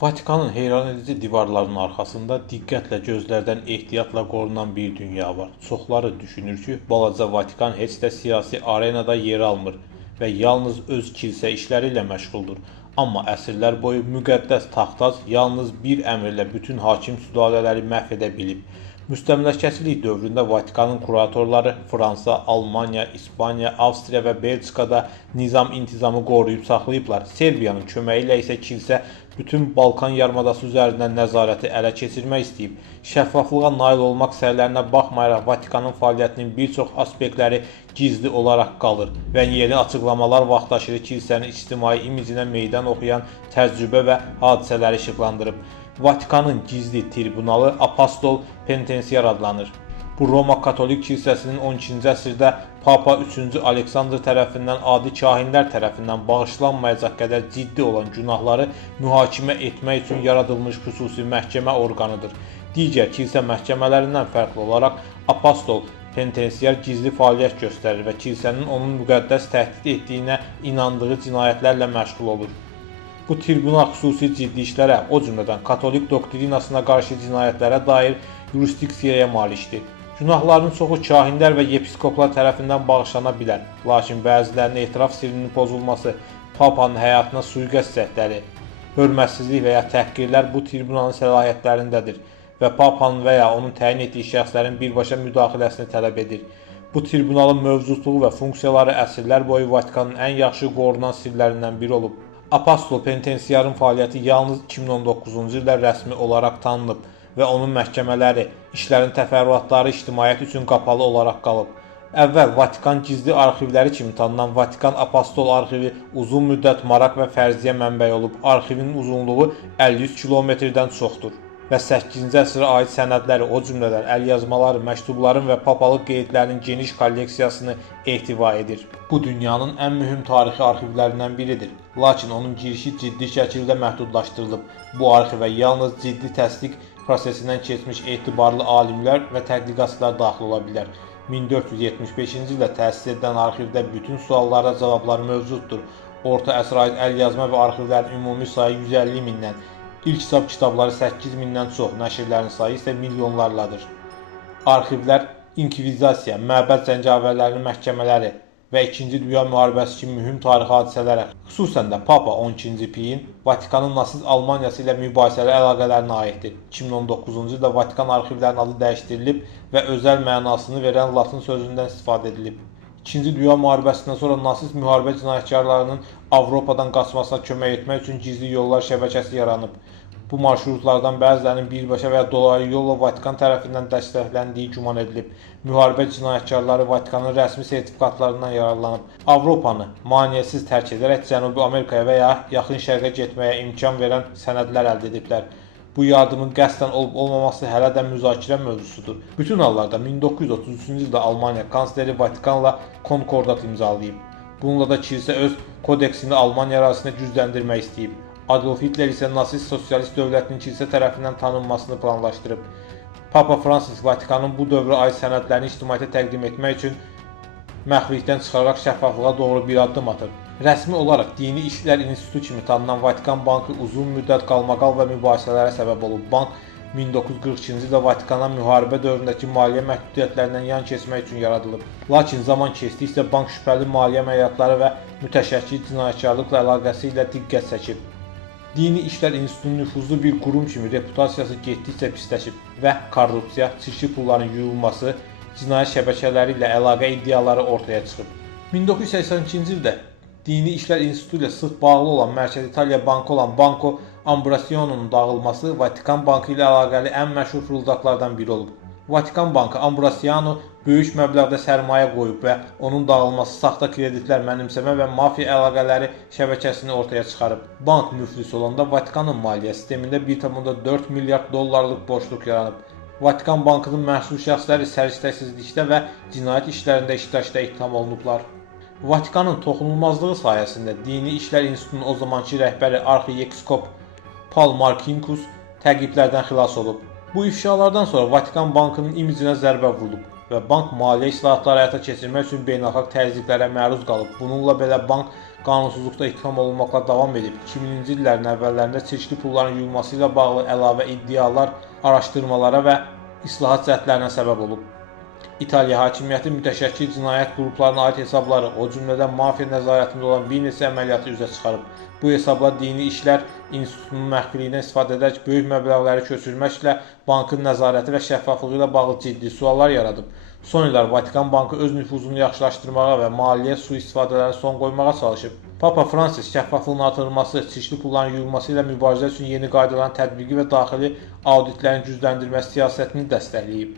Vatikanın heyranedici divarlarının arxasında diqqətlə gözlərdən ehtiyatla qorunan bir dünya var. Çoxları düşünür ki, balaca Vatikan heç də siyasi arenada yer almır və yalnız öz kilsə işləri ilə məşğuldur. Amma əsrlər boyu müqəddəs taxtac yalnız bir əmrlə bütün hakim sülalələri məhv edə bilib. Müstəmləkəçilik dövründə Vatikanın kuratorları Fransa, Almaniya, İspaniya, Avstriya və Belçikada nizam-intizamı qoruyub saxlayıblar. Serbiyanın köməyi ilə isə kilsə bütün Balkan yarımadası üzərindən nəzarəti ələ keçirmək istəyib. Şəffaflığa nail olmaq səylərinə baxmayaraq Vatikanın fəaliyyətinin bir çox aspektləri gizli olaraq qalır və yeni açıqlamalar vaxtaşırı kilsənin ictimai imicinə meydan oxuyan təcrübə və hadisələri işıqlandırıb. Vatikanın gizli tribunalı Apostol Penitensiar adlanır. Bu Roma Katolik kilsəsinin 12-ci əsrdə Papa 3-cü Aleksandr tərəfindən adi kahinlər tərəfindən bağışlanmayacaq qədər ciddi olan günahları mühakimə etmək üçün yaradılmış xüsusi məhkəmə orqanıdır. Digər kilsə məhkəmələrindən fərqli olaraq Apostol Penitensiar gizli fəaliyyət göstərir və kilsənin onun müqəddəs təhdid etdiyinə inandığı cinayətlərlə məşğul olur. Bu tribunal xüsusi ciddi işlərə, o cümlədən katolik doktrinasına qarşı cinayətlərə dair yurisdiksiyaya malikdir. Günahların çoxu kahinlər və yepiskoplar tərəfindən bağışlana bilər, lakin bəzilərinin etiraf sirrinin pozulması, papanın həyatına sui-qəsd cəhdləri, hörmətsizlik və ya təhqirlər bu tribunalın səlahiyyətlərindədir və papanın və ya onun təyin etdiyi şəxslərin birbaşa müdaxiləsini tələb edir. Bu tribunalın mövcudluğu və funksiyaları əsrlər boyu Vatikanın ən yaxşı qorunan sirlərindən biri olub. Apostol Penitensiarın fəaliyyəti yalnız 2019-cu ildə rəsmi olaraq tanınıb və onun məhkəmələri, işlərin təfərrüatları ictimaiyyət üçün qapalı olaraq qalıb. Əvvəl Vatikan gizli arxivləri kimi tanınan Vatikan Apostol arxivi uzun müddət maraq və fərziyyə mənbəyi olub. Arxivin uzunluğu 53 kilometrdən çoxdur və 8-ci əsrə aid sənədləri, o cümlədən əlyazmaları, məktubların və papalıq qeydlərinin geniş kolleksiyasını ehtiva edir. Bu dünyanın ən mühüm tarixi arxivlərindən biridir. Lakin onun girişi ciddi şəkildə məhdudlaşdırılıb. Bu arxivə yalnız ciddi təsdiq prosesindən keçmiş etibarlı alimlər və tədqiqatçılar daxil ola bilər. 1475-ci ildə təsis edilən arxivdə bütün suallara cavablar mövcuddur. Orta əsrə aid əlyazma və arxivlərin ümumi sayı 150 mindən, İlk kitabları 8 mindən çox, nəşrlərin sayı isə milyonlarladır. Arxivlər inkvizasiya, məbəd cəngavərlərinin məhkəmələri və 2-ci Dünya müharibəsi kimi mühüm tarixi hadisələrə, xüsusən də Papa 12-ci Piyin Vatikanın nasist Almaniyası ilə mübahisəli əlaqələrinə aiddir. 2019-cu ildə Vatikan arxivlərinin adı dəyişdirilib və özəl mənasını verən latın sözündən istifadə edilib. 2-ci Dünya müharibəsindən sonra nasist müharibə cinayətkarlarının Avropadan qaçmasına kömək etmək üçün gizli yollar şəbəkəsi yaranıb. Bu marşrutlardan bəzilərinin birbaşa və ya dolaylı yolla Vatikan tərəfindən dəstəkləndiyi güman edilib. Müharibə cinayətkarları Vatikanın rəsmi sertifikatlarından yararlanıb. Avropanı maneəsiz tərk edərək Cənubi Amerikaya və ya Yaxın Şərqə getməyə imkan verən sənədlər əldə ediblər. Bu yardımın qəsdən olub-olmaması hələ də müzakirə mövzusudur. Bütün hallarda 1933-cü ildə Almaniya kansleri Vatikanla konkordat imzalayıb. Bununla da kilsə öz kodeksini Almaniya ərazisinə gücləndirmək istəyib. Adolf Hitler isə nasist sosialist dövlətinin kilsə tərəfindən tanınmasını planlaşdırıb. Papa Fransis Vatikanın bu dövrə aid sənədlərini ictimaiyyətə təqdim etmək üçün məxfilikdən çıxararaq şəffaflığa doğru bir addım atır. Rəsmi olaraq Dini İşlər İnstitutu kimi tanınan Vatikan Bankı uzun müddət qalmaqal və mübahisələrə səbəb olub. Bank 1942-ci ildə Vatikana müharibə dövründəki maliyyə məhdudiyyətlərindən yan keçmək üçün yaradılıb. Lakin zaman keçdikcə bank şübhəli maliyyə əməliyyatları və mütəşəkkil cinayətkarlıqla əlaqəsi ilə diqqət çəkib. Dini İşlər İnstitutunun nüfuzlu bir qurum kimi reputasiyası getdikcə pisləşib və korrupsiya, çirkli pulların yuyulması, cinayət şəbəkələri ilə əlaqə iddiaları ortaya çıxıb. 1982-ci ildə Dini İşlər İnstitutu ilə sıx bağlı olan Mərkəzi İtaliya Bankı olan Banco Ambrosiano'nun dağılması Vatikan Bankı ilə əlaqəli ən məşhur fırıldaqlardan biri olub. Vatikan Bankı Ambrosiano böyük məbləğdə sərmayə qoyub və onun dağılması saxta kreditlər, mənimsəmə və mafiya əlaqələri şəbəkəsini ortaya çıxarıb. Bank müflis olanda Vatikanın maliyyə sistemində 1,4 milyard dollarlıq boşluq yaranıb. Vatikan Bankının məsul şəxsləri səriştəsizlikdə və cinayət işlərində iştirakda ittiham olunublar. Vatikanın toxunulmazlığı sayəsində Dini İşlər İnstitutunun o zamanki rəhbəri arxiyepiskop Paul Marcinkus təqiblərdən xilas olub. Bu ifşalardan sonra Vatikan Bankının imicinə zərbə vurulub. və bank maliyyə islahatları həyata keçirmək üçün beynəlxalq təzyiqlərə məruz qalıb. Bununla belə bank qanunsuzluqda ittiham olunmaqla davam edib. 2000-ci illərin əvvəllərində çirkli pulların yuyulması ilə bağlı əlavə iddialar araşdırmalara və islahat cəhdlərinə səbəb olub. İtaliya hakimiyyəti mütəşəkkil cinayət qruplarına aid hesabları, o cümlədən mafiya nəzarətində olan bir neçə əməliyyatı üzə çıxarıb. Bu hesablar Dini İşlər İnstitutunun məxfiliyindən istifadə edərək böyük məbləğləri köçürməklə bankın nəzarəti və şəffaflığı ilə bağlı ciddi suallar yaradıb. Son illər Vatikan Bankı öz nüfuzunu yaxşılaşdırmağa və maliyyə sui-istifadələrinə son qoymağa çalışıb. Papa Fransis şəffaflığın artırılması, çirkli pulların yuyulması ilə mübarizə üçün yeni qaydaların tətbiqi və daxili auditlərin gücləndirilməsi siyasətini dəstəkləyib.